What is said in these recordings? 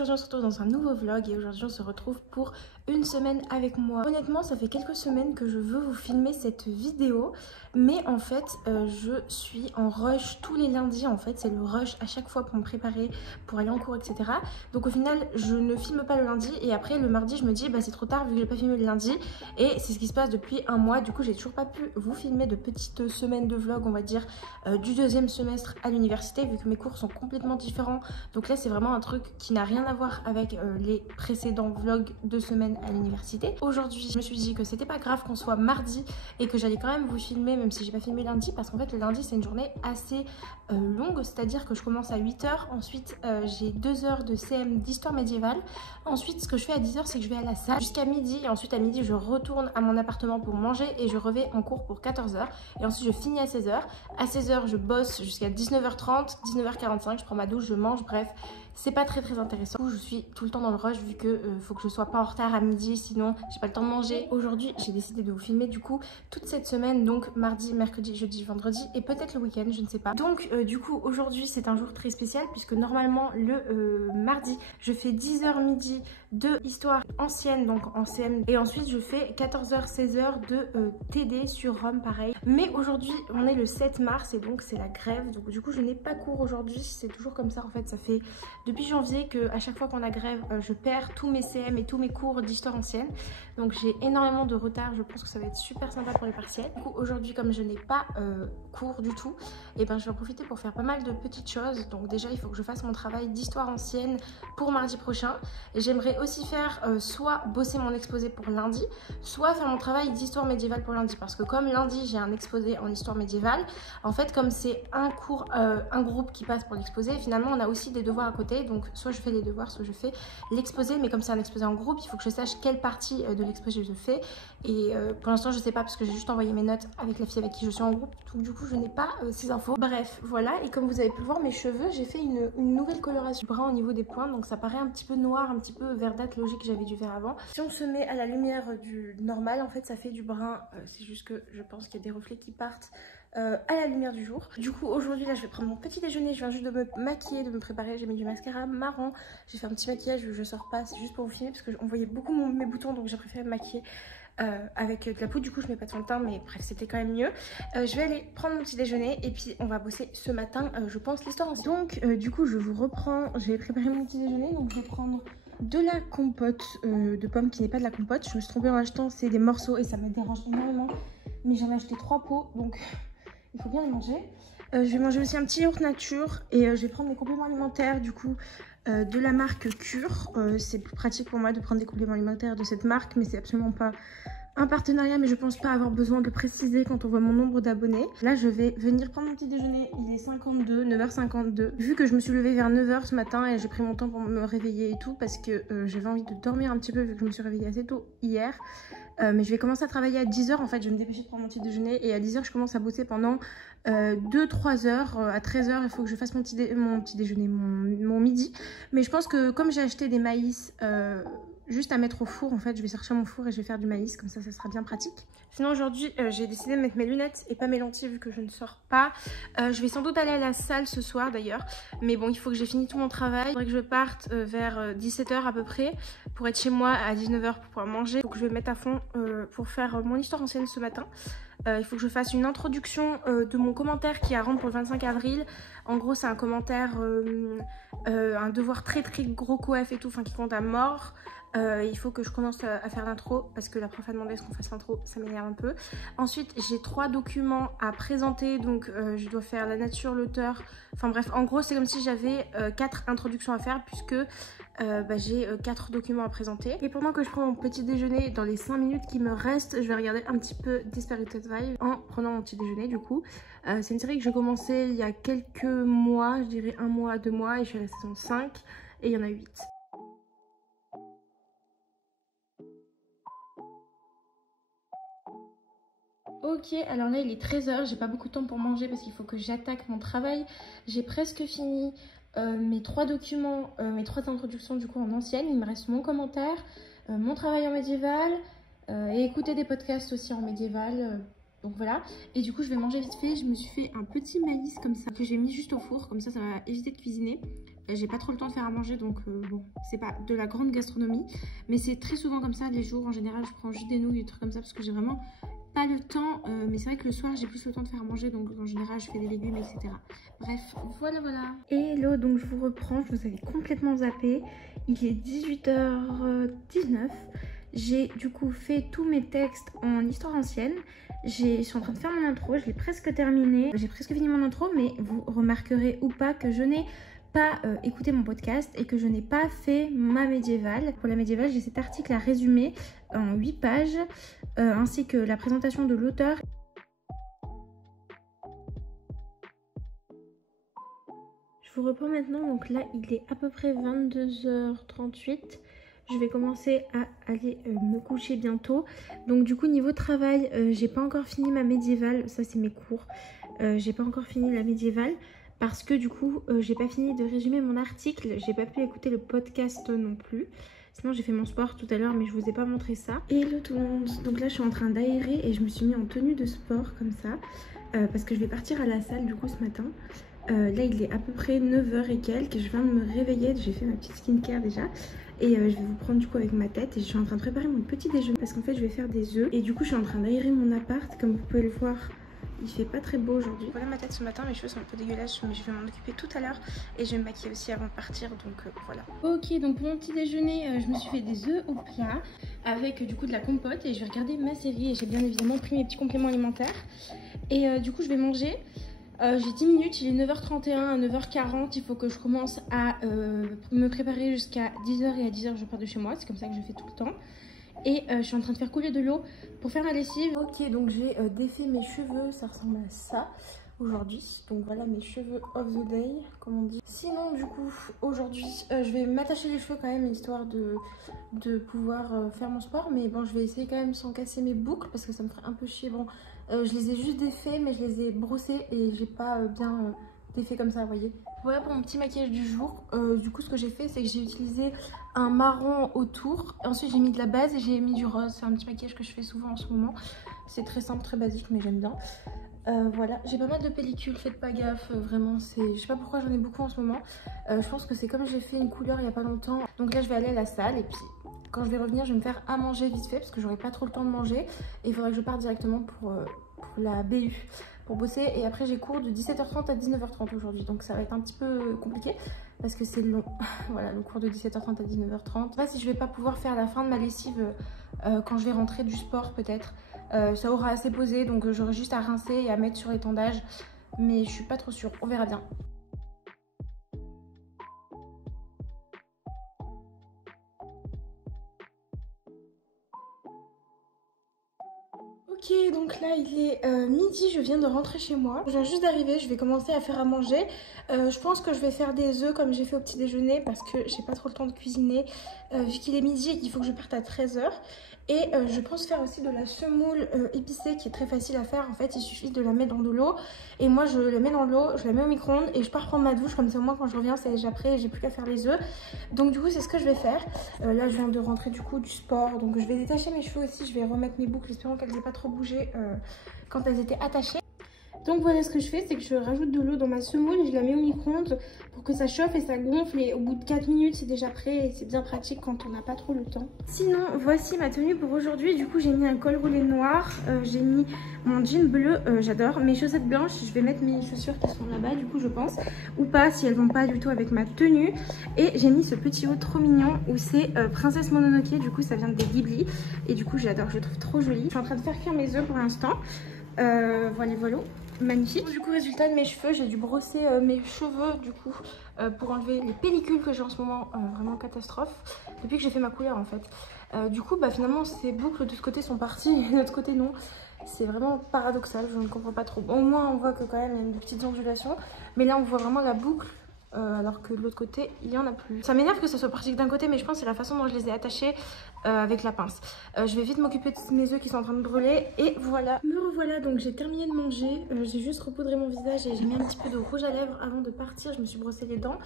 aujourd'hui on se retrouve dans un nouveau vlog et aujourd'hui on se retrouve pour une semaine avec moi. Honnêtement ça fait quelques semaines que je veux vous filmer cette vidéo, mais en fait je suis en rush tous les lundis. En fait c'est le rush à chaque fois pour me préparer, pour aller en cours, etc. Donc au final je ne filme pas le lundi et après le mardi je me dis bah c'est trop tard vu que j'ai pas filmé le lundi, et c'est ce qui se passe depuis un mois. Du coup j'ai toujours pas pu vous filmer de petites semaines de vlog, on va dire du deuxième semestre à l'université, vu que mes cours sont complètement différents. Donc là c'est vraiment un truc qui n'a rien à voir avec les précédents vlogs de semaine à l'université. Aujourd'hui je me suis dit que c'était pas grave qu'on soit mardi et que j'allais quand même vous filmer même si j'ai pas filmé lundi, parce qu'en fait le lundi c'est une journée assez longue, c'est à dire que je commence à 8 h, ensuite j'ai 2 heures de CM d'histoire médiévale, ensuite ce que je fais à 10 h c'est que je vais à la salle jusqu'à midi, et ensuite à midi je retourne à mon appartement pour manger et je reviens en cours pour 14 h, et ensuite je finis à 16 h. À 16 h je bosse jusqu'à 19 h 30, 19 h 45 je prends ma douche, je mange, bref c'est pas très intéressant. Du coup, je suis tout le temps dans le rush vu que faut que je sois pas en retard à midi, sinon j'ai pas le temps de manger. Aujourd'hui j'ai décidé de vous filmer du coup toute cette semaine, donc mardi, mercredi, jeudi, vendredi et peut-être le week-end, je ne sais pas. Donc du coup aujourd'hui c'est un jour très spécial puisque normalement le mardi je fais 10 h midi de histoire ancienne, donc en CM, et ensuite je fais 14 h 16 h de TD sur Rome pareil. Mais aujourd'hui on est le 7 mars et donc c'est la grève, donc du coup je n'ai pas cours aujourd'hui. C'est toujours comme ça en fait, ça fait depuis janvier que à chaque fois qu'on a grève je perds tous mes CM et tous mes cours d'histoire ancienne, donc j'ai énormément de retard. Je pense que ça va être super sympa pour les partiels. Du coup aujourd'hui comme je n'ai pas cours du tout, et ben je vais en profiter pour faire pas mal de petites choses. Donc déjà il faut que je fasse mon travail d'histoire ancienne pour mardi prochain, et j'aimerais aussi faire soit bosser mon exposé pour lundi, soit faire mon travail d'histoire médiévale pour lundi, parce que comme lundi j'ai un exposé en histoire médiévale, en fait comme c'est un cours, un groupe qui passe pour l'exposé, finalement on a aussi des devoirs à côté, donc soit je fais les devoirs soit je fais l'exposé, mais comme c'est un exposé en groupe il faut que je sache quelle partie de l'exposé je fais, et pour l'instant je sais pas parce que j'ai juste envoyé mes notes avec la fille avec qui je suis en groupe, donc du coup je n'ai pas ces infos. Bref voilà, et comme vous avez pu le voir mes cheveux, j'ai fait une nouvelle coloration brun au niveau des pointes, donc ça paraît un petit peu noir, un petit peu verdâtre logique que j'avais dû faire avant. Si on se met à la lumière du normal en fait ça fait du brun, c'est juste que je pense qu'il y a des reflets qui partent à la lumière du jour. Du coup aujourd'hui là je vais prendre mon petit déjeuner, je viens juste de me maquiller, de me préparer, j'ai mis du mascara marron, j'ai fait un petit maquillage, je sors pas, c'est juste pour vous filmer parce que on voyait beaucoup mes boutons, donc j'ai préféré me maquiller avec de la poudre. Du coup je mets pas de fond de teint, mais bref c'était quand même mieux. Je vais aller prendre mon petit déjeuner et puis on va bosser ce matin je pense l'histoire. Donc du coup je vous reprends, j'ai préparé mon petit déjeuner, donc je vais prendre de la compote de pommes qui n'est pas de la compote. Je me suis trompée en achetant, c'est des morceaux et ça me dérange énormément, mais j'en ai acheté 3 pots donc il faut bien les manger. Je vais manger aussi un petit yaourt nature et je vais prendre mes compléments alimentaires du coup de la marque Cure. C'est plus pratique pour moi de prendre des compléments alimentaires de cette marque, mais c'est absolument pas un partenariat, mais je pense pas avoir besoin de préciser quand on voit mon nombre d'abonnés. Là je vais venir prendre mon petit déjeuner, il est 52, 9 h 52. Vu que je me suis levée vers 9 h ce matin et j'ai pris mon temps pour me réveiller et tout, parce que j'avais envie de dormir un petit peu vu que je me suis réveillée assez tôt hier. Mais je vais commencer à travailler à 10 h en fait, je vais me dépêcher de prendre mon petit déjeuner et à 10 h je commence à bosser pendant 2-3 heures. À 13 h il faut que je fasse mon petit déjeuner, mon midi. Mais je pense que comme j'ai acheté des maïs juste à mettre au four, en fait je vais chercher mon four et je vais faire du maïs, comme ça sera bien pratique. Sinon aujourd'hui j'ai décidé de mettre mes lunettes et pas mes lentilles vu que je ne sors pas. Je vais sans doute aller à la salle ce soir d'ailleurs, mais bon il faut que j'ai fini tout mon travail. Il faudrait que je parte vers 17 h à peu près pour être chez moi à 19 h pour pouvoir manger. Donc je vais me mettre à fond pour faire mon histoire ancienne ce matin. Il faut que je fasse une introduction de mon commentaire qui est à rendre pour le 25 avril. En gros c'est un commentaire, un devoir très gros coef et tout, enfin qui compte à mort. Il faut que je commence à faire l'intro parce que la prof a demandé ce qu'on fasse l'intro, ça m'énerve un peu. Ensuite j'ai 3 documents à présenter, donc je dois faire la nature, l'auteur, enfin bref en gros c'est comme si j'avais 4 introductions à faire puisque j'ai 4 documents à présenter. Et pendant que je prends mon petit déjeuner, dans les 5 minutes qui me restent, je vais regarder un petit peu Desperate Housewives en prenant mon petit déjeuner du coup. C'est une série que j'ai commencé il y a quelques mois, je dirais 1 mois, 2 mois, et je suis à la saison 5 et il y en a 8. Ok, alors là il est 13 h, j'ai pas beaucoup de temps pour manger parce qu'il faut que j'attaque mon travail. J'ai presque fini mes 3 documents, mes 3 introductions du coup en ancienne. Il me reste mon commentaire, mon travail en médiéval et écouter des podcasts aussi en médiéval. Donc voilà, et du coup je vais manger vite fait. Je me suis fait un petit maïs comme ça que j'ai mis juste au four, comme ça va éviter de cuisiner. J'ai pas trop le temps de faire à manger, donc bon, c'est pas de la grande gastronomie, mais c'est très souvent comme ça les jours. En général je prends juste des nouilles, des trucs comme ça, parce que j'ai vraiment pas le temps, mais c'est vrai que le soir j'ai plus le temps de faire à manger, donc en général je fais des légumes, etc. Bref, voilà. Hello, donc je vous reprends, je vous avais complètement zappé. Il est 18h19. J'ai du coup fait tous mes textes en histoire ancienne. Je suis en train de faire mon intro, je l'ai presque terminé. J'ai presque fini mon intro, mais vous remarquerez ou pas que je n'ai pas écouté mon podcast et que je n'ai pas fait ma médiévale. Pour la médiévale, j'ai cet article à résumer en 8 pages, ainsi que la présentation de l'auteur. Je vous reprends maintenant, donc là il est à peu près 22h38. Je vais commencer à aller me coucher bientôt. Donc du coup niveau travail, j'ai pas encore fini ma médiévale, ça c'est mes cours. J'ai pas encore fini la médiévale parce que du coup j'ai pas fini de résumer mon article. J'ai pas pu écouter le podcast non plus. Sinon j'ai fait mon sport tout à l'heure, mais je vous ai pas montré ça. Hello tout le monde, donc là je suis en train d'aérer et je me suis mis en tenue de sport comme ça. Parce que je vais partir à la salle du coup ce matin. Là il est à peu près 9h et quelques, je viens de me réveiller, j'ai fait ma petite skincare déjà. Et je vais vous prendre du coup avec ma tête et je suis en train de préparer mon petit déjeuner parce qu'en fait je vais faire des œufs. Et du coup je suis en train d'aérer mon appart, comme vous pouvez le voir. Il fait pas très beau aujourd'hui. Voilà ma tête ce matin, mes cheveux sont un peu dégueulasses mais je vais m'en occuper tout à l'heure. Et je vais me maquiller aussi avant de partir, donc voilà. Ok, donc pour mon petit déjeuner, je me suis fait des œufs au plat avec du coup de la compote. Et je vais regarder ma série et j'ai bien évidemment pris mes petits compléments alimentaires. Et du coup je vais manger. J'ai 10 minutes, il est 9h31 à 9h40, il faut que je commence à me préparer jusqu'à 10h et à 10h je pars de chez moi, c'est comme ça que je fais tout le temps. Et je suis en train de faire couler de l'eau pour faire ma lessive. Ok, donc j'ai défait mes cheveux, ça ressemble à ça aujourd'hui. Donc voilà mes cheveux of the day, comme on dit. Sinon du coup, aujourd'hui, je vais m'attacher les cheveux quand même, histoire de pouvoir faire mon sport. Mais bon, je vais essayer quand même sans casser mes boucles, parce que ça me ferait un peu chier. Bon, je les ai juste défaits, mais je les ai brossés et j'ai pas bien défait comme ça, vous voyez. Voilà pour mon petit maquillage du jour. Du coup, ce que j'ai fait, c'est que j'ai utilisé un marron autour. Et ensuite, j'ai mis de la base et j'ai mis du rose. C'est un petit maquillage que je fais souvent en ce moment. C'est très simple, très basique, mais j'aime bien. Voilà, j'ai pas mal de pellicules, faites pas gaffe, vraiment, je sais pas pourquoi j'en ai beaucoup en ce moment. Je pense que c'est comme j'ai fait une couleur il y a pas longtemps. Donc là, je vais aller à la salle et puis quand je vais revenir, je vais me faire à manger vite fait parce que j'aurai pas trop le temps de manger. Et il faudrait que je parte directement pour la BU, pour bosser. Et après, j'ai cours de 17h30 à 19h30 aujourd'hui. Donc ça va être un petit peu compliqué parce que c'est long. Voilà, le cours de 17h30 à 19h30. Je sais pas si je vais pas pouvoir faire la fin de ma lessive quand je vais rentrer du sport peut-être. Ça aura assez posé, donc j'aurai juste à rincer et à mettre sur l'étendage. Mais je suis pas trop sûre, on verra bien. Ok, donc là il est midi, je viens de rentrer chez moi. Je viens juste d'arriver, je vais commencer à faire à manger. Je pense que je vais faire des œufs comme j'ai fait au petit déjeuner parce que j'ai pas trop le temps de cuisiner vu qu'il est midi et qu'il faut que je parte à 13h. Et je pense faire aussi de la semoule épicée qui est très facile à faire. En fait, il suffit de la mettre dans de l'eau. Et moi, je la mets dans l'eau, je la mets au micro-ondes et je pars prendre ma douche. Comme ça, au moins, quand je reviens, c'est déjà prêt et j'ai plus qu'à faire les œufs. Donc, du coup, c'est ce que je vais faire. Là, je viens de rentrer du coup du sport. Donc, je vais détacher mes cheveux aussi. Je vais remettre mes boucles, espérant qu'elles n'aient pas trop bougé quand elles étaient attachées. Donc voilà, ce que je fais, c'est que je rajoute de l'eau dans ma semoule et je la mets au micro-ondes pour que ça chauffe et ça gonfle. Et au bout de 4 minutes, c'est déjà prêt et c'est bien pratique quand on n'a pas trop le temps. Sinon, voici ma tenue pour aujourd'hui. Du coup, j'ai mis un col roulé noir, j'ai mis mon jean bleu, j'adore. Mes chaussettes blanches, je vais mettre mes chaussures qui sont là-bas, du coup, je pense. Ou pas, si elles vont pas du tout avec ma tenue. Et j'ai mis ce petit haut trop mignon où c'est Princesse Mononoke. Du coup, ça vient des Ghibli. Et du coup, j'adore, je le trouve trop joli. Je suis en train de faire cuire mes œufs pour l'instant. Voilà. Magnifique. Du coup, résultat de mes cheveux, j'ai dû brosser mes cheveux du coup pour enlever les pellicules que j'ai en ce moment, vraiment catastrophe, depuis que j'ai fait ma couleur en fait. Du coup, bah finalement ces boucles de ce côté sont parties et de l'autre côté non. C'est vraiment paradoxal, je ne comprends pas trop. Bon, au moins on voit que quand même il y a une petite ondulation, mais là on voit vraiment la boucle alors que de l'autre côté il y en a plus. Ça m'énerve que ça soit parti d'un côté, mais je pense que c'est la façon dont je les ai attachés avec la pince. Je vais vite m'occuper de mes œufs qui sont en train de brûler et voilà. Me revoilà, donc j'ai terminé de manger, j'ai juste repoudré mon visage et j'ai mis un petit peu de rouge à lèvres avant de partir. Je me suis brossé les dents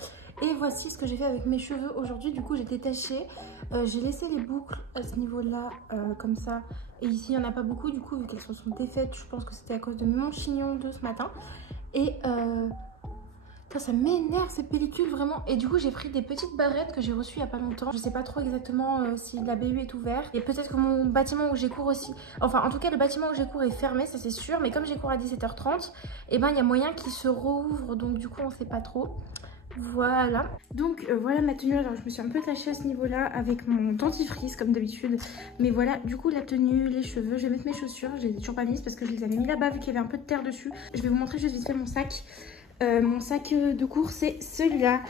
et voici ce que j'ai fait avec mes cheveux aujourd'hui. Du coup j'ai détaché, j'ai laissé les boucles à ce niveau là comme ça, et ici il n'y en a pas beaucoup du coup vu qu'elles se sont défaites. Je pense que c'était à cause de mon chignon de ce matin et ça m'énerve cette pellicule vraiment. Et du coup j'ai pris des petites barrettes que j'ai reçues il n'y a pas longtemps. Je sais pas trop exactement si la BU est ouverte. Et peut-être que mon bâtiment où j'ai cours aussi. Enfin en tout cas le bâtiment où j'ai cours est fermé, ça c'est sûr. Mais comme j'ai cours à 17h30, et ben il y a moyen qu'il se rouvre. Donc du coup on sait pas trop. Voilà. Donc voilà ma tenue. Alors je me suis un peu tachée à ce niveau là avec mon dentifrice comme d'habitude. Mais voilà du coup la tenue, les cheveux. Je vais mettre mes chaussures. Je les ai toujours pas mises parce que je les avais mis là-bas vu qu'il y avait un peu de terre dessus. Je vais vous montrer juste vite fait mon sac. Mon sac de cours c'est celui-là.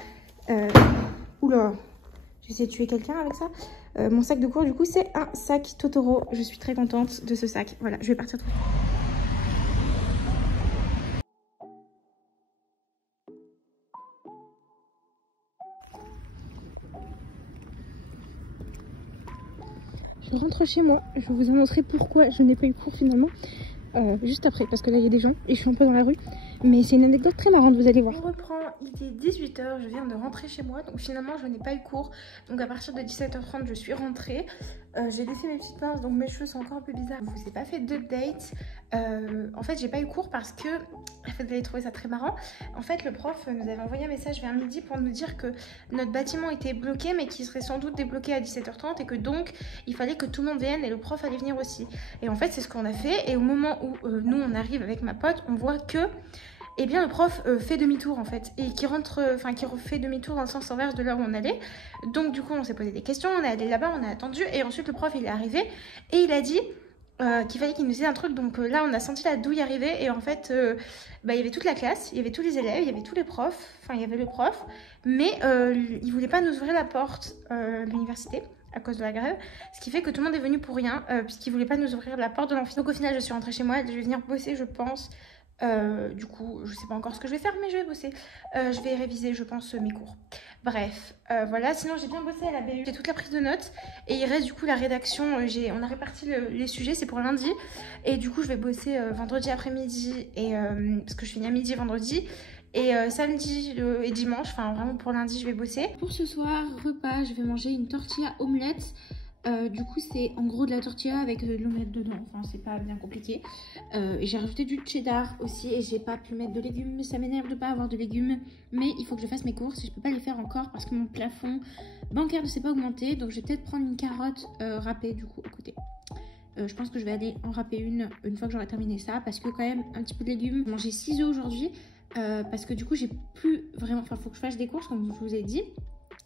Oula, j'ai essayé de tuer quelqu'un avec ça. Mon sac de cours du coup c'est un sac Totoro. Je suis très contente de ce sac. Voilà, je vais partir tout de suite. Je rentre chez moi. Je vais vous annoncer pourquoi je n'ai pas eu cours finalement. Juste après, parce que là il y a des gens et je suis un peu dans la rue. Mais c'est une anecdote très marrante, vous allez voir. On reprend, il est 18h, je viens de rentrer chez moi. Donc finalement je n'ai pas eu cours. Donc à partir de 17h30 je suis rentrée. J'ai laissé mes petites pinces, donc mes cheveux sont encore un peu bizarres. Je vous ai pas fait d'update. En fait j'ai pas eu cours parce que, en fait vous allez trouver ça très marrant. En fait le prof nous avait envoyé un message vers midi pour nous dire que notre bâtiment était bloqué mais qu'il serait sans doute débloqué à 17h30 et que donc il fallait que tout le monde vienne et le prof allait venir aussi. Et en fait c'est ce qu'on a fait, et au moment où nous on arrive avec ma pote, on voit que eh bien le prof fait demi-tour en fait, et qui rentre, qui refait demi-tour dans le sens inverse de là où on allait. Donc du coup on s'est posé des questions, on est allé là-bas, on a attendu, et ensuite le prof il est arrivé et il a dit qu'il fallait qu'il nous dise un truc. Donc là on a senti la douille arriver, et en fait il y avait toute la classe, il y avait tous les élèves, il y avait tous les profs, enfin il y avait le prof, mais il voulait pas nous ouvrir la porte l'université à cause de la grève, ce qui fait que tout le monde est venu pour rien, puisqu'il voulait pas nous ouvrir la porte de l'amphi. Donc au final je suis rentrée chez moi, je vais venir bosser je pense. Du coup je sais pas encore ce que je vais faire, mais je vais bosser. Je vais réviser je pense mes cours. Bref, voilà, sinon j'ai bien bossé à la BU, j'ai toute la prise de notes, et il reste du coup la rédaction. On a réparti les sujets, c'est pour lundi, et du coup je vais bosser vendredi après-midi, et parce que je finis à midi vendredi, et samedi et dimanche, enfin vraiment pour lundi je vais bosser. Pour ce soir, repas, je vais manger une tortilla omelette. Du coup c'est en gros de la tortilla avec de l'omelette dedans, enfin c'est pas bien compliqué. J'ai rajouté du cheddar aussi, et j'ai pas pu mettre de légumes, ça m'énerve de pas avoir de légumes, mais il faut que je fasse mes courses et je peux pas les faire encore parce que mon plafond bancaire ne s'est pas augmenté. Donc je vais peut-être prendre une carotte râpée du coup à côté. Je pense que je vais aller en râper une fois que j'aurai terminé ça, parce que quand même un petit peu de légumes. J'ai mangé 6 œufs aujourd'hui parce que du coup j'ai plus vraiment, enfin faut que je fasse des courses comme je vous ai dit.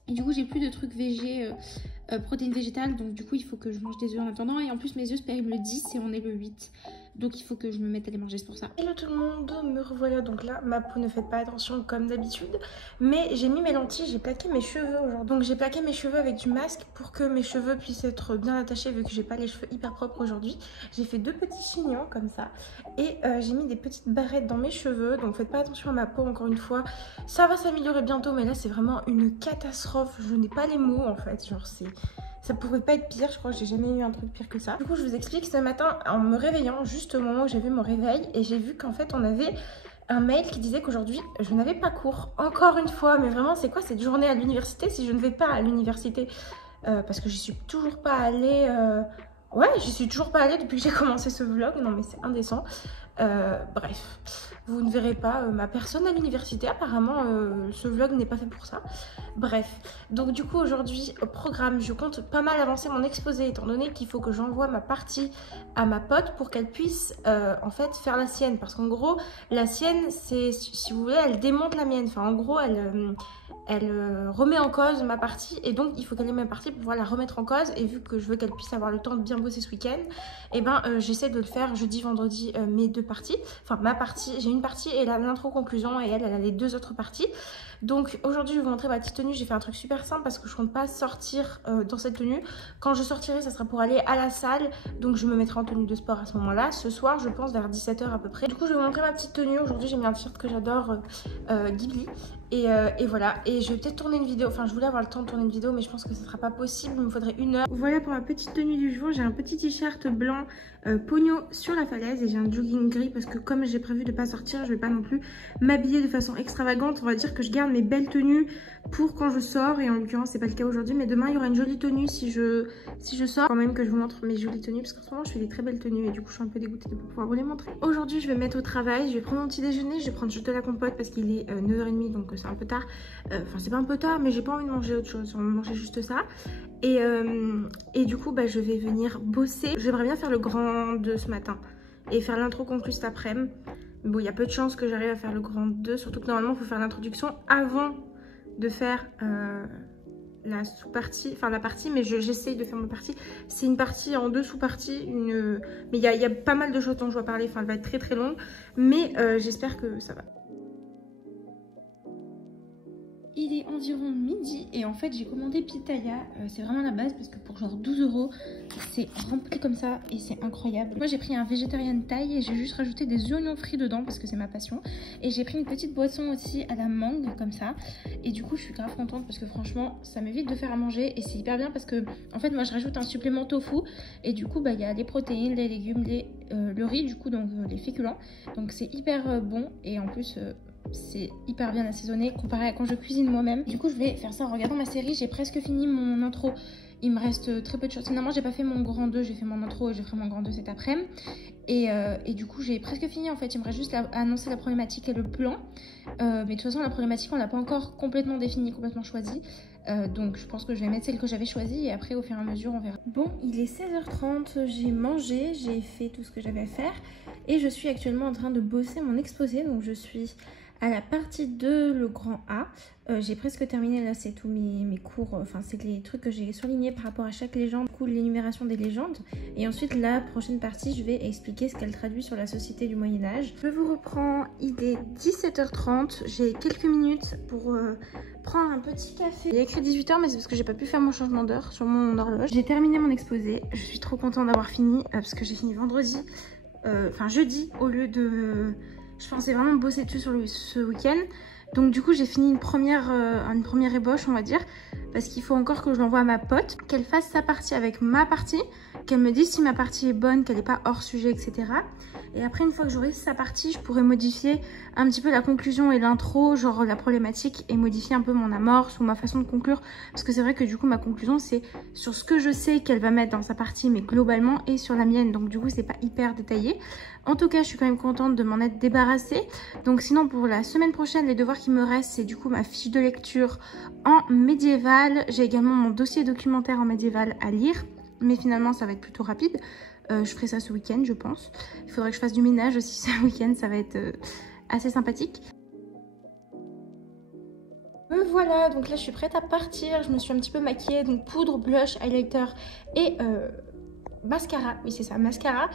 Et du coup j'ai plus de trucs végés, protéines végétales, donc du coup il faut que je mange des œufs en attendant. Et en plus mes œufs se périment le 10 et on est le 8, donc il faut que je me mette à les manger, c'est pour ça. Hello tout le monde, me revoilà. Donc là ma peau ne fait pas attention comme d'habitude, mais j'ai mis mes lentilles, j'ai plaqué mes cheveux aujourd'hui. Donc j'ai plaqué mes cheveux avec du masque pour que mes cheveux puissent être bien attachés vu que j'ai pas les cheveux hyper propres aujourd'hui. J'ai fait 2 petits chignons comme ça, et j'ai mis des petites barrettes dans mes cheveux. Donc faites pas attention à ma peau encore une fois, ça va s'améliorer bientôt, mais là c'est vraiment une catastrophe. Je n'ai pas les mots en fait, genre ça pourrait pas être pire, je crois que j'ai jamais eu un truc pire que ça. Du coup je vous explique, ce matin en me réveillant, juste au moment où j'ai vu mon réveil, et j'ai vu qu'en fait on avait un mail qui disait qu'aujourd'hui je n'avais pas cours, encore une fois. Mais vraiment c'est quoi cette journée à l'université si je ne vais pas à l'université, parce que j'y suis toujours pas allée. Ouais, j'y suis toujours pas allée depuis que j'ai commencé ce vlog, non mais c'est indécent. Bref, vous ne verrez pas ma personne à l'université, apparemment ce vlog n'est pas fait pour ça. Bref, donc du coup aujourd'hui au programme, je compte pas mal avancer mon exposé, étant donné qu'il faut que j'envoie ma partie à ma pote pour qu'elle puisse en fait faire la sienne. Parce qu'en gros la sienne c'est, si vous voulez, elle démonte la mienne, enfin en gros elle remet en cause ma partie, et donc il faut qu'elle ait ma partie pour pouvoir la remettre en cause. Et vu que je veux qu'elle puisse avoir le temps de bien bosser ce week-end, et ben j'essaie de le faire jeudi vendredi, mes 2 parties, enfin ma partie, j'ai une partie et l'intro conclusion, et elle a les 2 autres parties. Donc aujourd'hui je vais vous montrer ma petite tenue. J'ai fait un truc super simple parce que je compte pas sortir dans cette tenue. Quand je sortirai ça sera pour aller à la salle. Donc je me mettrai en tenue de sport à ce moment là. Ce soir je pense vers 17 h à peu près. Du coup je vais vous montrer ma petite tenue. Aujourd'hui j'ai mis un t-shirt que j'adore, Ghibli. Et voilà, et je vais peut-être tourner une vidéo, enfin je voulais avoir le temps de tourner une vidéo mais je pense que ce sera pas possible, il me faudrait 1 heure. Voilà pour ma petite tenue du jour, j'ai un petit t-shirt blanc pognon sur la falaise et j'ai un jogging gris parce que comme j'ai prévu de pas sortir, je vais pas non plus m'habiller de façon extravagante. On va dire que je garde mes belles tenues pour quand je sors et en l'occurrence c'est pas le cas aujourd'hui, mais demain il y aura une jolie tenue si je sors. Quand même que je vous montre mes jolies tenues parce qu'en ce moment je fais des très belles tenues et du coup je suis un peu dégoûtée de ne pas pouvoir vous les montrer. Aujourd'hui je vais me mettre au travail, je vais prendre mon petit déjeuner, je vais prendre juste de la compote parce qu'il est 9 h 30 donc c'est un peu tard. Enfin c'est pas un peu tard mais j'ai pas envie de manger autre chose, on va manger juste ça. Et du coup bah, je vais venir bosser. J'aimerais bien faire le grand 2 ce matin et faire l'intro conclue cet après-midi. Bon il y a peu de chances que j'arrive à faire le grand 2, surtout que normalement il faut faire l'introduction avant de faire la sous-partie, enfin la partie, mais j'essaye de faire ma partie. C'est une partie en 2 sous-parties, mais il y a pas mal de choses dont je dois parler, enfin elle va être très très longue, mais j'espère que ça va. Il est environ midi et en fait j'ai commandé Pitaya, c'est vraiment la base parce que pour genre 12 €, c'est rempli comme ça et c'est incroyable. Moi j'ai pris un végétarien taille et j'ai juste rajouté des oignons frits dedans parce que c'est ma passion. Et j'ai pris une petite boisson aussi à la mangue comme ça. Et du coup je suis grave contente parce que franchement ça m'évite de faire à manger et c'est hyper bien parce que en fait moi je rajoute un supplément tofu et du coup bah il y a les protéines, les légumes, le riz du coup donc les féculents. Donc c'est hyper bon et en plus... c'est hyper bien assaisonné comparé à quand je cuisine moi-même. Du coup je vais faire ça en regardant ma série. J'ai presque fini mon intro. Il me reste très peu de choses. Finalement j'ai pas fait mon grand 2. J'ai fait mon intro et je ferai mon grand 2 cet après-midi. Et du coup j'ai presque fini en fait. Il me reste juste à annoncer la problématique et le plan. Mais de toute façon la problématique on l'a pas encore complètement définie, complètement choisie. Donc je pense que je vais mettre celle que j'avais choisie et après au fur et à mesure on verra. Bon il est 16 h 30, j'ai mangé, j'ai fait tout ce que j'avais à faire. Et je suis actuellement en train de bosser mon exposé. Donc je suis... à la partie 2, le grand A. J'ai presque terminé, là c'est tous mes cours, enfin c'est les trucs que j'ai surlignés par rapport à chaque légende, du coup l'énumération des légendes. Et ensuite la prochaine partie, je vais expliquer ce qu'elle traduit sur la société du Moyen-Âge. Je vous reprends, il est 17 h 30, j'ai quelques minutes pour prendre un petit café. Il y a écrit 18 h mais c'est parce que j'ai pas pu faire mon changement d'heure sur mon horloge. J'ai terminé mon exposé, je suis trop contente d'avoir fini parce que j'ai fini vendredi, enfin jeudi au lieu de... Je pensais vraiment bosser dessus sur ce week-end. Donc du coup j'ai fini une première ébauche on va dire. Parce qu'il faut encore que je l'envoie à ma pote. Qu'elle fasse sa partie avec ma partie. Qu'elle me dise si ma partie est bonne, qu'elle n'est pas hors sujet, etc. Et après une fois que j'aurai sa partie, je pourrai modifier un petit peu la conclusion et l'intro, genre la problématique, et modifier un peu mon amorce ou ma façon de conclure. Parce que c'est vrai que du coup ma conclusion c'est sur ce que je sais qu'elle va mettre dans sa partie, mais globalement, et sur la mienne. Donc du coup c'est pas hyper détaillé. En tout cas je suis quand même contente de m'en être débarrassée. Donc sinon pour la semaine prochaine, les devoirs qui me restent, c'est du coup ma fiche de lecture en médiéval. J'ai également mon dossier documentaire en médiéval à lire. Mais finalement ça va être plutôt rapide. Je ferai ça ce week-end je pense. Il faudrait que je fasse du ménage aussi ce week-end, ça va être assez sympathique. Me voilà, donc là je suis prête à partir. Je me suis un petit peu maquillée, donc poudre, blush, highlighter et mascara, oui c'est ça, mascara,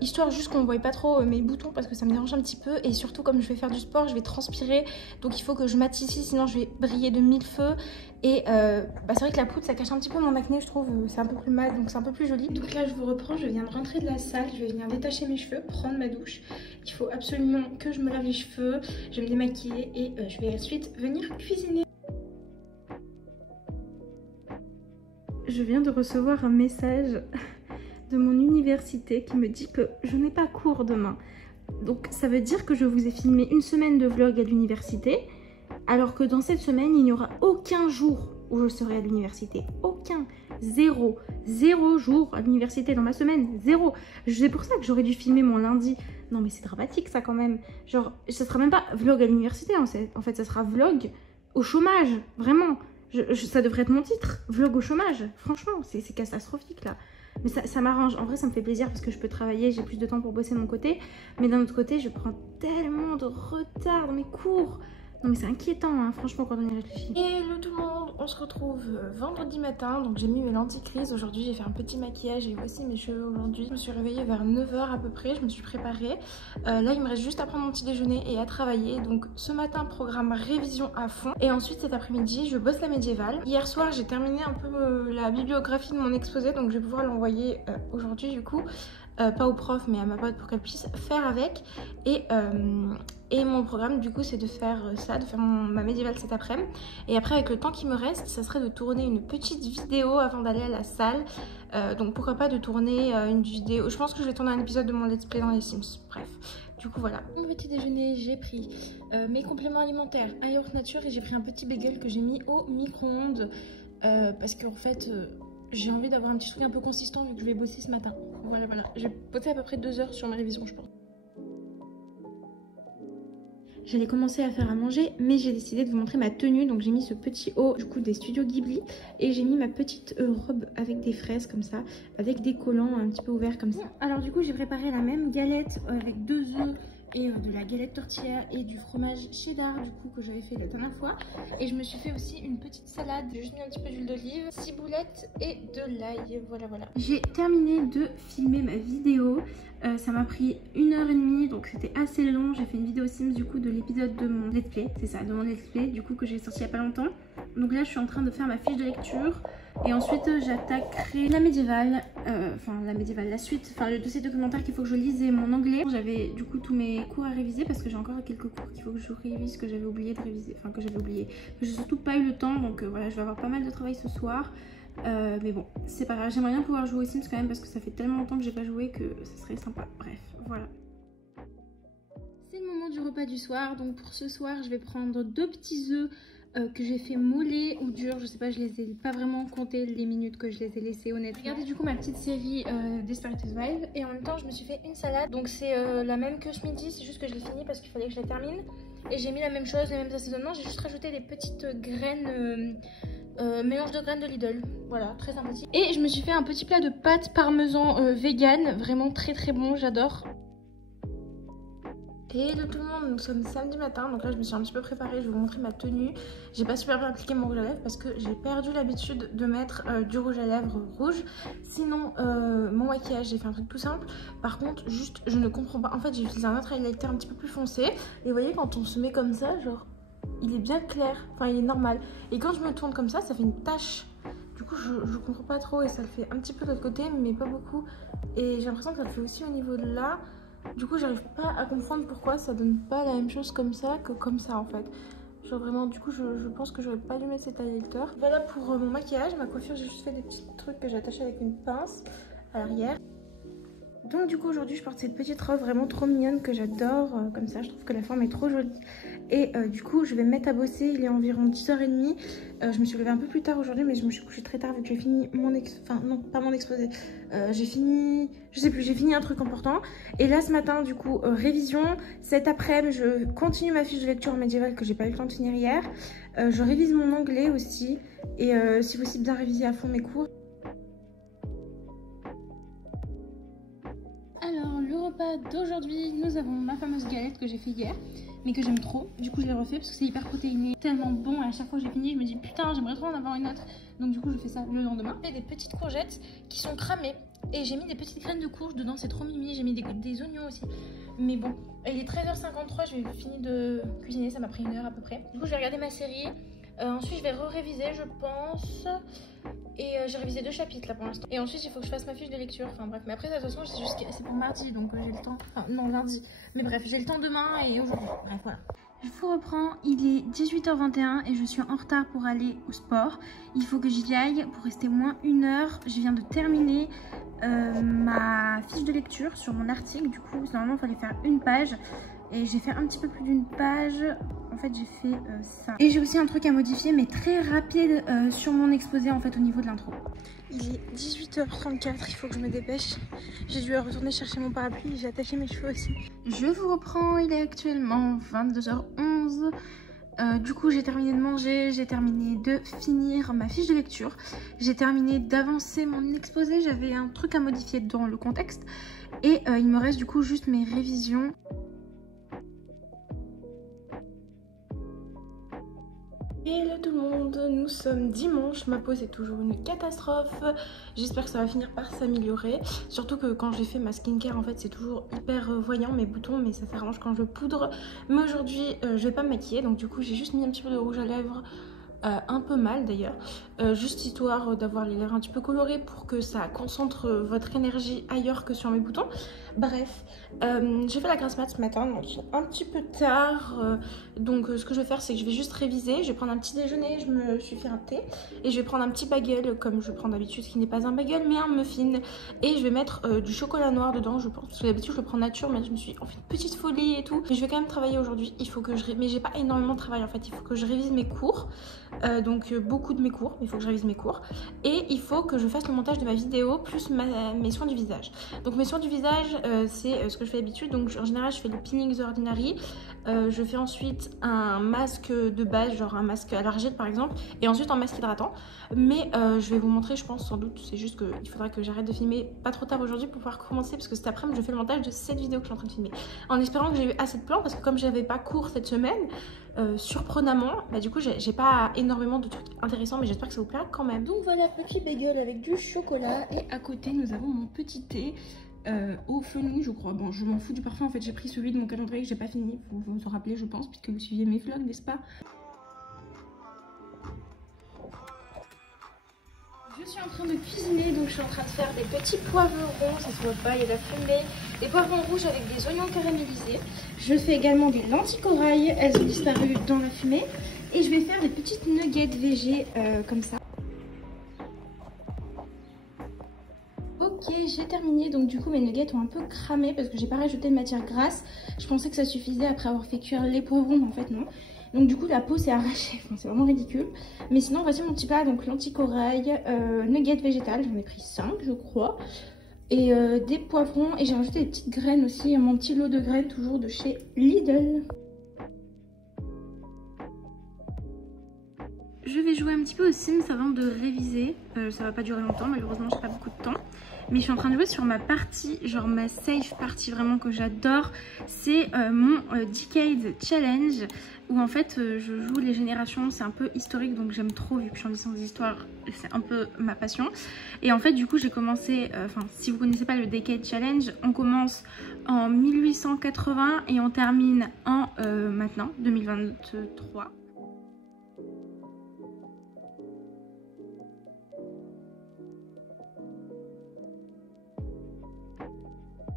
histoire juste qu'on ne voie pas trop mes boutons parce que ça me dérange un petit peu et surtout comme je vais faire du sport, je vais transpirer donc il faut que je mate ici sinon je vais briller de mille feux et c'est vrai que la poudre ça cache un petit peu mon acné je trouve, c'est un peu plus mat donc c'est un peu plus joli. Donc là je vous reprends, je viens de rentrer de la salle, je vais venir détacher mes cheveux, prendre ma douche, il faut absolument que je me lave les cheveux, je vais me démaquiller et je vais ensuite venir cuisiner. Je viens de recevoir un message de mon université qui me dit que je n'ai pas cours demain. Donc ça veut dire que je vous ai filmé une semaine de vlog à l'université, alors que dans cette semaine, il n'y aura aucun jour où je serai à l'université. Aucun. Zéro. Zéro jour à l'université dans ma semaine. Zéro. C'est pour ça que j'aurais dû filmer mon lundi. Non mais c'est dramatique ça quand même. Genre, ça sera même pas vlog à l'université en fait, ça sera vlog au chômage. Vraiment. Ça devrait être mon titre. Vlog au chômage. Franchement, c'est catastrophique là. Mais ça m'arrange, en vrai ça me fait plaisir parce que je peux travailler, j'ai plus de temps pour bosser de mon côté. Mais d'un autre côté, je prends tellement de retard dans mes cours. Non mais c'est inquiétant hein, franchement quand on y réfléchit. Hello tout le monde, on se retrouve vendredi matin. Donc j'ai mis mes lentilles crises aujourd'hui, j'ai fait un petit maquillage et voici mes cheveux aujourd'hui. Je me suis réveillée vers 9 h à peu près, je me suis préparée. Là il me reste juste à prendre mon petit déjeuner et à travailler. Donc ce matin programme révision à fond. Et ensuite cet après-midi je bosse la médiévale. Hier soir j'ai terminé un peu la bibliographie de mon exposé. Donc je vais pouvoir l'envoyer aujourd'hui du coup. Pas au prof mais à ma pote pour qu'elle puisse faire avec. Et mon programme du coup c'est de faire ça, de faire ma médiévale cet après-midi. Et après avec le temps qui me reste, ça serait de tourner une petite vidéo avant d'aller à la salle. Donc pourquoi pas de tourner une vidéo. Je pense que je vais tourner un épisode de mon let's play dans les Sims. Bref, du coup voilà. Mon petit déjeuner, j'ai pris mes compléments alimentaires, un yaourt nature et j'ai pris un petit bagel que j'ai mis au micro-ondes. Parce qu'en fait... j'ai envie d'avoir un petit truc un peu consistant vu que je vais bosser ce matin. Voilà. J'ai bossé à peu près 2 heures sur ma révision, je pense. J'allais commencer à faire à manger, mais j'ai décidé de vous montrer ma tenue. Donc j'ai mis ce petit haut du coup des studios Ghibli. Et j'ai mis ma petite robe avec des fraises comme ça, avec des collants un petit peu ouverts comme ça. Alors du coup j'ai préparé la même galette avec 2 œufs et de la galette tortilla et du fromage cheddar du coup que j'avais fait la dernière fois. Et je me suis fait aussi une petite salade, j'ai juste mis un petit peu d'huile d'olive, ciboulettes et de l'ail, voilà. J'ai terminé de filmer ma vidéo, ça m'a pris 1h30 donc c'était assez long. J'ai fait une vidéo Sims du coup de l'épisode de mon let's play, c'est ça, de mon let's play du coup que j'ai sorti il y a pas longtemps. Donc là je suis en train de faire ma fiche de lecture. Et ensuite j'attaquerai la médiévale, la suite, enfin le dossier documentaire qu'il faut que je lise et mon anglais. J'avais du coup tous mes cours à réviser parce que j'ai encore quelques cours qu'il faut que je révise, que j'avais oublié de réviser, enfin que j'avais oublié. Que j'ai surtout pas eu le temps donc voilà, je vais avoir pas mal de travail ce soir. Mais bon, c'est pas grave, j'aimerais bien pouvoir jouer aux Sims quand même parce que ça fait tellement longtemps que j'ai pas joué que ça serait sympa. Bref, voilà. C'est le moment du repas du soir, donc pour ce soir je vais prendre 2 petits œufs que j'ai fait mouler ou dur, je sais pas, je les ai pas vraiment compté les minutes que je les ai laissés honnêtement. Regardez du coup ma petite série Desperate Housewives et en même temps je me suis fait une salade. Donc c'est la même que ce midi, c'est juste que je l'ai fini parce qu'il fallait que je la termine. Et j'ai mis la même chose, les mêmes assaisonnements, j'ai juste rajouté des petites graines, mélange de graines de Lidl. Voilà, très sympathique. Et je me suis fait un petit plat de pâtes parmesan vegan, vraiment très bon, j'adore. Hello tout le monde, nous sommes samedi matin, donc là je me suis un petit peu préparée, je vais vous montrer ma tenue. J'ai pas super bien appliqué mon rouge à lèvres parce que j'ai perdu l'habitude de mettre du rouge à lèvres rouge. Sinon mon maquillage, j'ai fait un truc tout simple. Par contre juste je ne comprends pas, en fait j'ai utilisé un autre highlighter un petit peu plus foncé. Et vous voyez quand on se met comme ça, genre il est bien clair, enfin il est normal. Et quand je me tourne comme ça fait une tache. Du coup je comprends pas trop et ça le fait un petit peu de l'autre côté mais pas beaucoup. Et j'ai l'impression que ça le fait aussi au niveau de là. Du coup j'arrive pas à comprendre pourquoi ça donne pas la même chose comme ça que comme ça en fait. Genre vraiment du coup je pense que j'aurais pas dû mettre cet highlighter. Voilà pour mon maquillage, ma coiffure j'ai juste fait des petits trucs que j'ai attachés avec une pince à l'arrière. Donc du coup aujourd'hui je porte cette petite robe vraiment trop mignonne que j'adore, comme ça je trouve que la forme est trop jolie. Et du coup je vais me mettre à bosser, il est environ 10h30. Je me suis levée un peu plus tard aujourd'hui mais je me suis couchée très tard vu que j'ai fini mon exposé. J'ai fini, je sais plus, j'ai fini un truc important. Et là ce matin du coup révision, cet après-midi je continue ma fiche de lecture médiévale que j'ai pas eu le temps de finir hier. Je révise mon anglais aussi et si possible bien réviser à fond mes cours. Alors le repas d'aujourd'hui, nous avons ma fameuse galette que j'ai fait hier mais que j'aime trop, du coup je l'ai refait parce que c'est hyper protéiné, tellement bon. Et à chaque fois que j'ai fini je me dis putain j'aimerais trop en avoir une autre, donc du coup je fais ça le lendemain. J'ai des petites courgettes qui sont cramées et j'ai mis des petites graines de courge dedans, c'est trop mimi. J'ai mis des oignons aussi, mais bon il est 13h53, j'ai fini de cuisiner, ça m'a pris 1 heure à peu près. Du coup je vais regarder ma série. Ensuite je vais réviser je pense. Et j'ai révisé 2 chapitres là pour l'instant. Et ensuite il faut que je fasse ma fiche de lecture. Enfin bref, mais après de toute façon c'est pour mardi donc j'ai le temps. Enfin non lundi. Mais bref j'ai le temps demain et aujourd'hui. Bref voilà. Je vous reprends, il est 18h21 et je suis en retard pour aller au sport. Il faut que j'y aille pour rester au moins 1 heure. Je viens de terminer ma fiche de lecture sur mon article. Du coup normalement il fallait faire 1 page. Et j'ai fait un petit peu plus d'1 page. En fait j'ai fait ça. Et j'ai aussi un truc à modifier mais très rapide sur mon exposé en fait au niveau de l'intro. Il est 18h34, il faut que je me dépêche. J'ai dû retourner chercher mon parapluie, j'ai attaché mes cheveux aussi. Je vous reprends, il est actuellement 22h11. Du coup j'ai terminé de manger, j'ai terminé de finir ma fiche de lecture. J'ai terminé d'avancer mon exposé, j'avais un truc à modifier dans le contexte. Et il me reste du coup juste mes révisions. Hello tout le monde, nous sommes dimanche, ma peau c'est toujours une catastrophe, j'espère que ça va finir par s'améliorer, surtout que quand j'ai fait ma skincare en fait c'est toujours hyper voyant mes boutons, mais ça s'arrange quand je poudre. Mais aujourd'hui je vais pas me maquiller, donc du coup j'ai juste mis un petit peu de rouge à lèvres, un peu mal d'ailleurs, juste histoire d'avoir les lèvres un petit peu colorées pour que ça concentre votre énergie ailleurs que sur mes boutons. Bref, j'ai fait la grasse mat ce matin, donc un petit peu tard, donc ce que je vais faire c'est que je vais juste réviser, je vais prendre un petit déjeuner, je me suis fait un thé et je vais prendre un petit bagel comme je prends d'habitude, qui n'est pas un bagel mais un muffin, et je vais mettre du chocolat noir dedans je pense, parce que d'habitude je le prends nature mais je me suis en fait une petite folie et tout, mais je vais quand même travailler aujourd'hui, il faut que mais j'ai pas énormément de travail en fait, il faut que je révise mes cours, donc beaucoup de mes cours, il faut que je révise mes cours, et il faut que je fasse le montage de ma vidéo plus mes soins du visage. Donc mes soins du visage c'est ce que je fais d'habitude, donc en général je fais le peeling The Ordinary, je fais ensuite un masque de base, genre un masque à l'argile par exemple, et ensuite un masque hydratant, mais je vais vous montrer je pense sans doute, c'est juste qu'il faudra que j'arrête de filmer pas trop tard aujourd'hui pour pouvoir commencer, parce que cet après-midi je fais le montage de cette vidéo que je suis en train de filmer, en espérant que j'ai eu assez de plans, parce que comme j'avais pas cours cette semaine, surprenamment, bah du coup j'ai pas énormément de trucs intéressants, mais j'espère que ça vous plaira quand même. Donc voilà, petit bagel avec du chocolat, et à côté nous avons mon petit thé au fenouil je crois. Bon, je m'en fous du parfum en fait, j'ai pris celui de mon calendrier que j'ai pas fini, vous vous en rappelez je pense, puisque vous suiviez mes vlogs, n'est-ce pas? Je suis en train de cuisiner, donc je suis en train de faire des petits poivrons, ça se voit pas, il y a de la fumée, des poivrons rouges avec des oignons caramélisés. Je fais également des lentilles corail, elles ont disparu dans la fumée, et je vais faire des petites nuggets végé comme ça. Ok, j'ai terminé, donc du coup mes nuggets ont un peu cramé parce que j'ai pas rajouté de matière grasse. Je pensais que ça suffisait après avoir fait cuire les poivrons, mais en fait non. Donc du coup la peau s'est arrachée, enfin, c'est vraiment ridicule. Mais sinon voici mon petit plat, donc lentilles corail, nuggets végétales, j'en ai pris 5 je crois. Et des poivrons, et j'ai rajouté des petites graines aussi, mon petit lot de graines toujours de chez Lidl. Je vais jouer un petit peu aux Sims avant de réviser, ça va pas durer longtemps malheureusement, j'ai pas beaucoup de temps. Mais je suis en train de jouer sur ma partie, genre ma safe partie vraiment que j'adore. C'est mon Decade Challenge, où en fait je joue les générations, c'est un peu historique donc j'aime trop vu que je suis en licence d'histoire, c'est un peu ma passion. Et en fait du coup j'ai commencé, enfin si vous connaissez pas le Decade Challenge, on commence en 1880 et on termine en maintenant, 2023.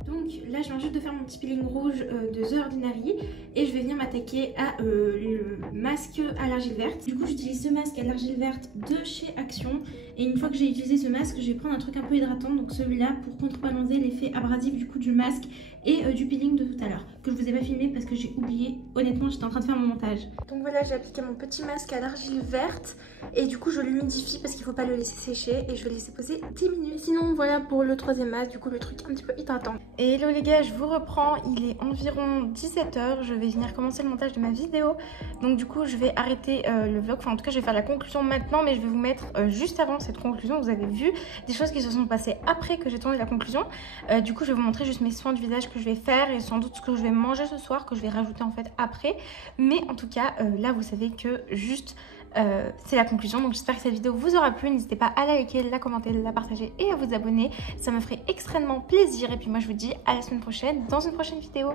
Donc là je viens juste de faire mon petit peeling rouge de The Ordinary, et je vais venir m'attaquer à le masque à l'argile verte. Du coup j'utilise ce masque à l'argile verte de chez Action, et une fois que j'ai utilisé ce masque je vais prendre un truc un peu hydratant, donc celui-là pour contrebalancer l'effet abrasif du coup du masque et du peeling de tout à l'heure, que je vous ai pas filmé parce que j'ai oublié, honnêtement j'étais en train de faire mon montage. Donc voilà, j'ai appliqué mon petit masque à l'argile verte, et du coup je l'humidifie parce qu'il faut pas le laisser sécher, et je vais le laisser poser 10 minutes. Sinon voilà pour le troisième masque, du coup le truc un petit peu hydratant. Et hello les gars, je vous reprends, il est environ 17 h, je vais venir commencer le montage de ma vidéo. Donc du coup je vais arrêter le vlog, enfin en tout cas je vais faire la conclusion maintenant, mais je vais vous mettre juste avant cette conclusion, vous avez vu des choses qui se sont passées après que j'ai tourné la conclusion. Du coup je vais vous montrer juste mes soins du visage que je vais faire, et sans doute ce que je vais manger ce soir, que je vais rajouter en fait après. Mais en tout cas là vous savez que juste c'est la conclusion. Donc j'espère que cette vidéo vous aura plu, n'hésitez pas à la liker, la commenter, la partager et à vous abonner, ça me ferait extrêmement plaisir. Et puis moi je vous dis à la semaine prochaine dans une prochaine vidéo.